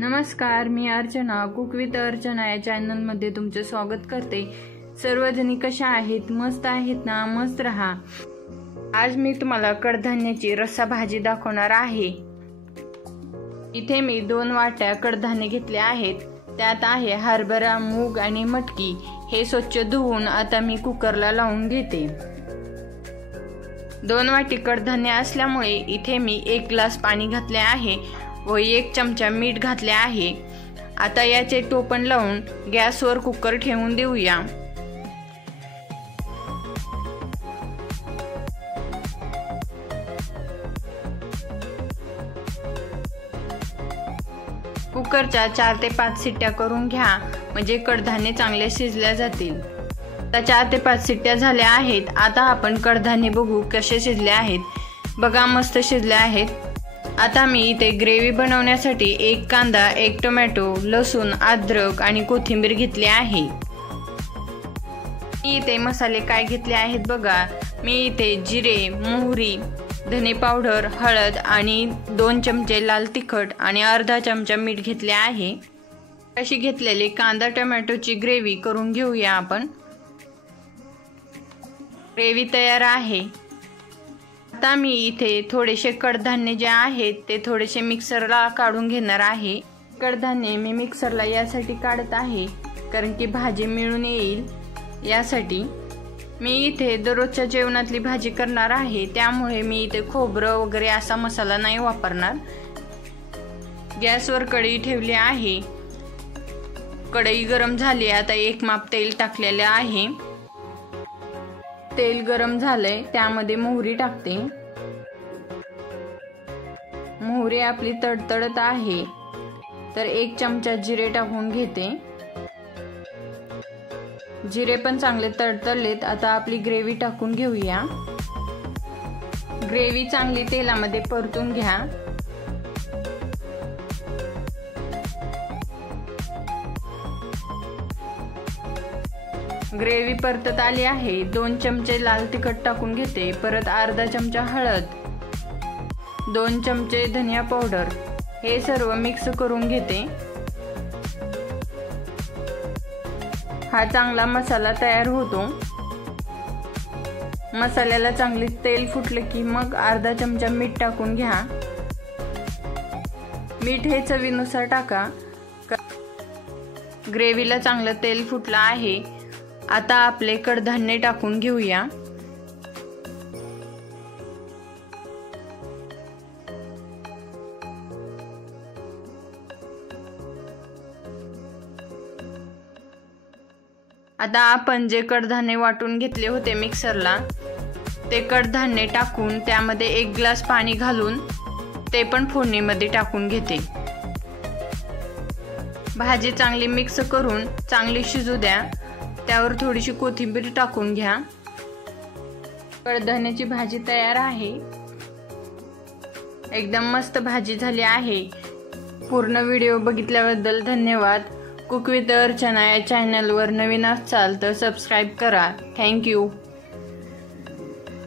नमस्कार, मी Archana cook with Archana या चॅनलमध्ये तुमचे स्वागत करते। सर्वजणी कशा आहेत? मस्त आहेत ना? मस्त रहा। आज मी तुम्हाला कडधान्याची रस्सा भाजी दाखवणार आहे। इथे मी 2 वाट्या कडधान्य घेतले आहेत। त्यात आहे हरभरा, मूग आणि मटकी। हे स्वच्छ धुवून आता मी कुकरला लावून घेते। 2 वाटी कडधान्य असल्यामुळे इथे मी 1 ग्लास पाणी घातले आहे व 1 चमचा मीठ घातले आहे। आता याचे टोपण लावून गॅसवर कुकर ठेवून देऊया। कुकरच्या 4 ते 5 शिट्ट्या करून घ्या, म्हणजे कडधान्य चांगले शिजले जातील। आता 4 ते 5 शिट्ट्या झाल्या आहेत। आता आपण कडधान्य बघू कसे शिजले आहेत। बघा, मस्त शिजले आहेत। आता मी इथे ग्रेव्ही बनवण्यासाठी 1 कांदा, 1 टोमॅटो, लसूण, अद्रक आणि कोथिंबीर घेतली आहे। मी इथे मसाले काय घेतले आहेत बघा। मी इथे जिरे, मोहरी, धने पावडर, हळद आणि 2 चमचे लाल तिखट आणि अर्धा चमचा मीठ घेतले आहे। अशी घेतलेली कांदा टोमॅटोची ग्रेव्ही करून घेऊया आपण। ग्रेव्ही तयार आहे। आता मी इथे थोडेसे कडधान्य जे आहेत ते थोडेसे मिक्सरला काढून घेणार आहे। कडधान्य मी मिक्सरला यासाठी काढत आहे कारण की भाजी मिळून येईल यासाठी। मी इथे दररोजच्या जेवणातली भाजी करणार आहे, त्यामुळे मी इथे खोबरं वगैरे असा मसाला नाही वापरणार। गॅसवर कढई ठेवली आहे। कढई गरम झाली। आता 1 माप तेल टाकलेले आहे। तेल गरम झालंय, त्यामध्ये मोहरी टाकते। मोहरी आपली तडतडत आहे तर 1 चमचा जिरे टाकून घेते। जिरे पण चांगले तडतडलेत। आता आपली ग्रेव्ही टाकून घेऊया। ग्रेव्ही चांगली तेलामध्ये परतून घ्या। ग्रेव्ही परतत आली आहे। 2 चमचे लाल तिखट टाकून घेते। परत अर्धा चमचा हळद, 2 चमचे धनिया पावडर, हे सर्व मिक्स करून घेते। हा चांगला मसाला तयार होतो। मसाल्याला चांगले तेल फुटले की मग अर्धा चमचा मीठ टाकून घ्या। मीठ हे चवीनुसार टाका। ग्रेव्हीला चांगलं तेल फुटलं आहे। आता आपले कडधान्य टाकून घेऊया। आता आपण जे कडधान्य वाटून घेतले होते मिक्सरला, ते कडधान्य टाकून त्यामध्ये 1 ग्लास पाणी घालून ते पण फोडणीमध्ये टाकून घेते। भाजी चांगली मिक्स करून चांगली शिजू द्या। त्यावर थोडीशी कोथिंबीर टाकून घ्या। कडधान्याची भाजी तयार आहे। एकदम मस्त भाजी झाली आहे। पूर्ण व्हिडिओ बघितल्याबद्दल धन्यवाद। कुक विथ अर्चना या चॅनलवर नवीन असाल तर सबस्क्राइब करा। Thank you.